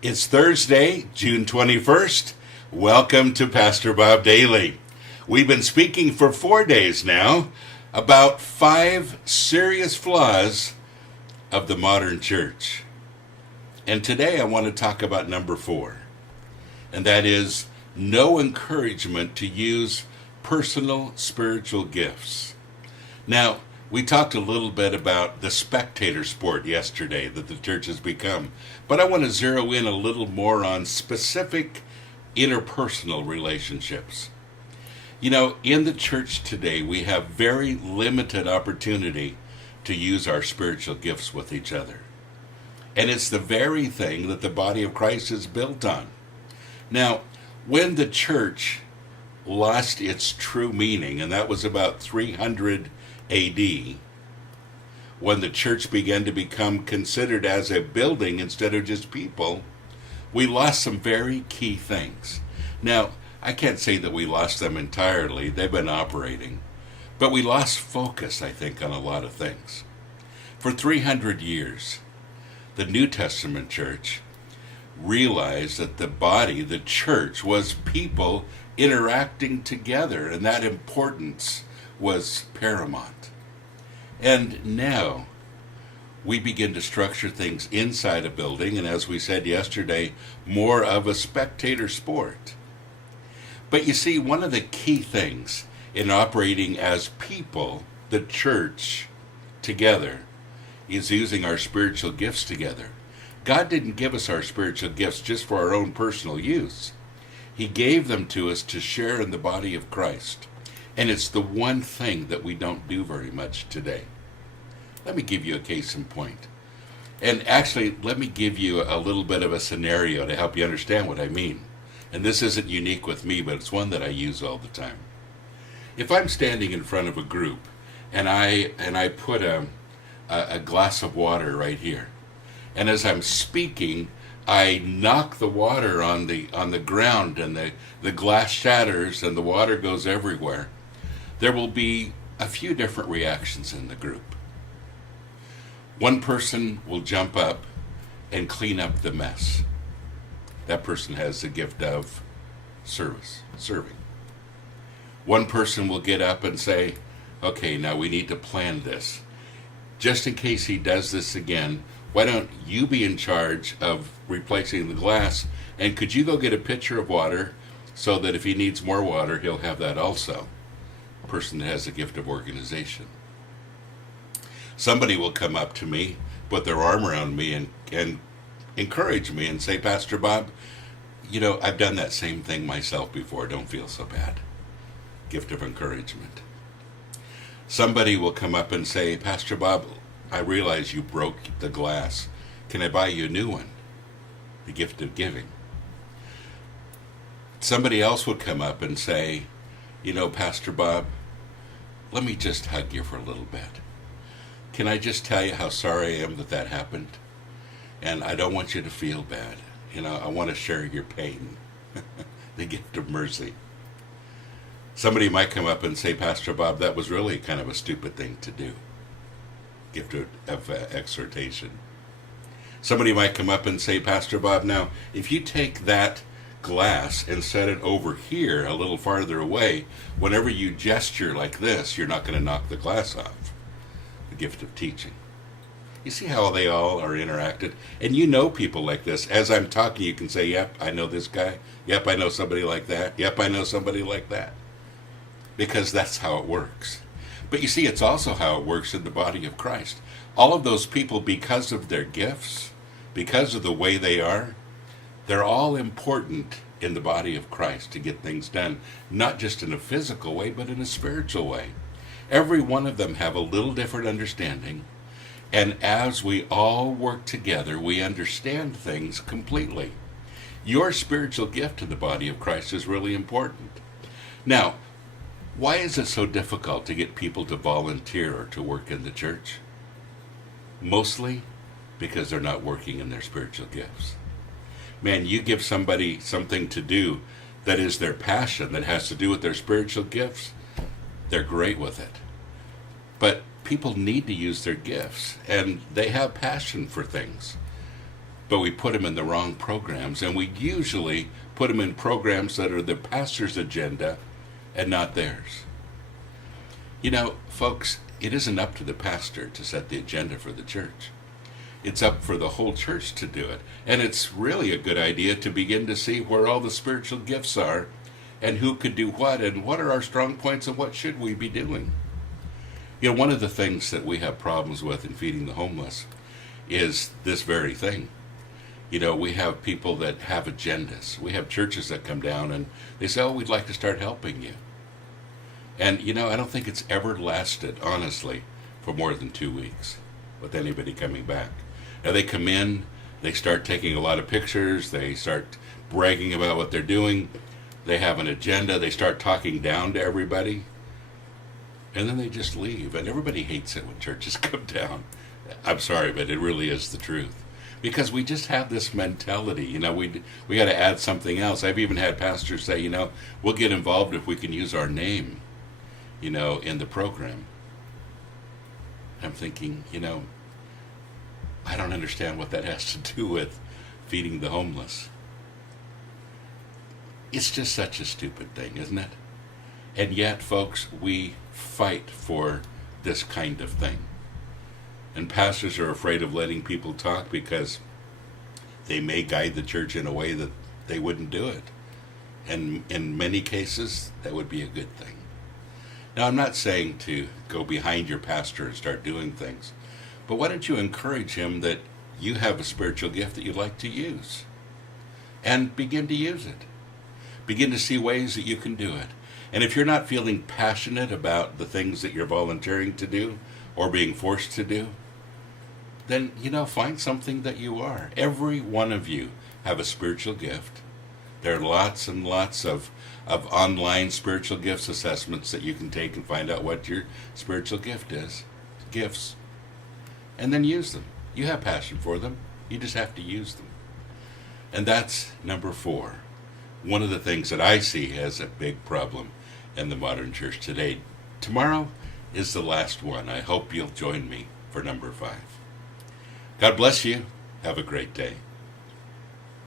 It's Thursday, June 21st. Welcome to Pastor Bob Daily. We've been speaking for 4 days now about 5 serious flaws of the modern church. And today I want to talk about number 4, and that is no encouragement to use personal spiritual gifts. Now, we talked a little bit about the spectator sport yesterday that the church has become, but I want to zero in a little more on specific interpersonal relationships. You know, in the church today, we have very limited opportunity to use our spiritual gifts with each other. And it's the very thing that the body of Christ is built on. Now, when the church lost its true meaning, and that was about 300 AD, when the church began to become considered as a building instead of just people, we lost some very key things. Now, I can't say that we lost them entirely. They've been operating. But we lost focus, I think, on a lot of things. For 300 years, the New Testament church realized that the body, the church, was people interacting together, and that importance was paramount. And now we begin to structure things inside a building, and as we said yesterday, more of a spectator sport. But you see, one of the key things in operating as people, the church, together, is using our spiritual gifts together. God didn't give us our spiritual gifts just for our own personal use. He gave them to us to share in the body of Christ. And it's the one thing that we don't do very much today. Let me give you a case in point. And actually, let me give you a little bit of a scenario to help you understand what I mean. And this isn't unique with me, but it's one that I use all the time. If I'm standing in front of a group and I put a glass of water right here, and as I'm speaking, I knock the water on the ground, and the glass shatters and the water goes everywhere, there will be a few different reactions in the group. One person will jump up and clean up the mess. That person has the gift of serving. One person will get up and say, okay, now we need to plan this. Just in case he does this again, why don't you be in charge of replacing the glass, and could you go get a pitcher of water so that if he needs more water, he'll have that also. Person that has a gift of organization. Somebody will come up to me, put their arm around me, and encourage me and say, Pastor Bob, you know, I've done that same thing myself before. Don't feel so bad. Gift of encouragement. Somebody will come up and say, Pastor Bob, I realize you broke the glass. Can I buy you a new one? The gift of giving. Somebody else would come up and say, you know, Pastor Bob, let me just hug you for a little bit. Can I just tell you how sorry I am that that happened? And I don't want you to feel bad. You know, I want to share your pain. The gift of mercy. Somebody might come up and say, Pastor Bob, that was really kind of a stupid thing to do. Gift of exhortation. Somebody might come up and say, Pastor Bob, now, if you take that glass and set it over here a little farther away, whenever you gesture like this, you're not going to knock the glass off. The gift of teaching. You see how they all are interacted? And you know people like this. As I'm talking, you can say, yep, I know this guy. Yep, I know somebody like that. Yep, I know somebody like that. Because that's how it works. But you see, it's also how it works in the body of Christ. All of those people, because of their gifts, because of the way they are, they're all important in the body of Christ to get things done, not just in a physical way, but in a spiritual way. Every one of them have a little different understanding, and as we all work together, we understand things completely. Your spiritual gift to the body of Christ is really important. Now, why is it so difficult to get people to volunteer or to work in the church? Mostly because they're not working in their spiritual gifts. Man, you give somebody something to do that is their passion, that has to do with their spiritual gifts, they're great with it. But people need to use their gifts, and they have passion for things. but we put them in the wrong programs, and we usually put them in programs that are the pastor's agenda and not theirs. You know, folks, it isn't up to the pastor to set the agenda for the church. It's up for the whole church to do it. And it's really a good idea to begin to see where all the spiritual gifts are and who could do what and what are our strong points and what should we be doing. You know, one of the things that we have problems with in feeding the homeless is this very thing. You know, we have people that have agendas. We have churches that come down and they say, oh, we'd like to start helping you. And, you know, I don't think it's ever lasted, honestly, for more than 2 weeks with anybody coming back. Now, they come in, they start taking a lot of pictures, they start bragging about what they're doing, they have an agenda, they start talking down to everybody, and then they just leave. And everybody hates it when churches come down. I'm sorry, but it really is the truth. Because we just have this mentality, you know, we got to add something else. I've even had pastors say, you know, we'll get involved if we can use our name, you know, in the program. I'm thinking, you know, I don't understand what that has to do with feeding the homeless. It's just such a stupid thing, isn't it? And yet, folks, we fight for this kind of thing. And pastors are afraid of letting people talk because they may guide the church in a way that they wouldn't do it. And in many cases, that would be a good thing. Now, I'm not saying to go behind your pastor and start doing things, but why don't you encourage him that you have a spiritual gift that you'd like to use? And begin to use it. Begin to see ways that you can do it. And if you're not feeling passionate about the things that you're volunteering to do or being forced to do, then, you know, find something that you are. Every one of you have a spiritual gift. There are lots and lots of online spiritual gifts assessments that you can take and find out what your spiritual gift is. Gifts. And then use them. You have passion for them. You just have to use them. And that's number 4. One of the things that I see as a big problem in the modern church today. Tomorrow is the last one. I hope you'll join me for number 5. God bless you. Have a great day.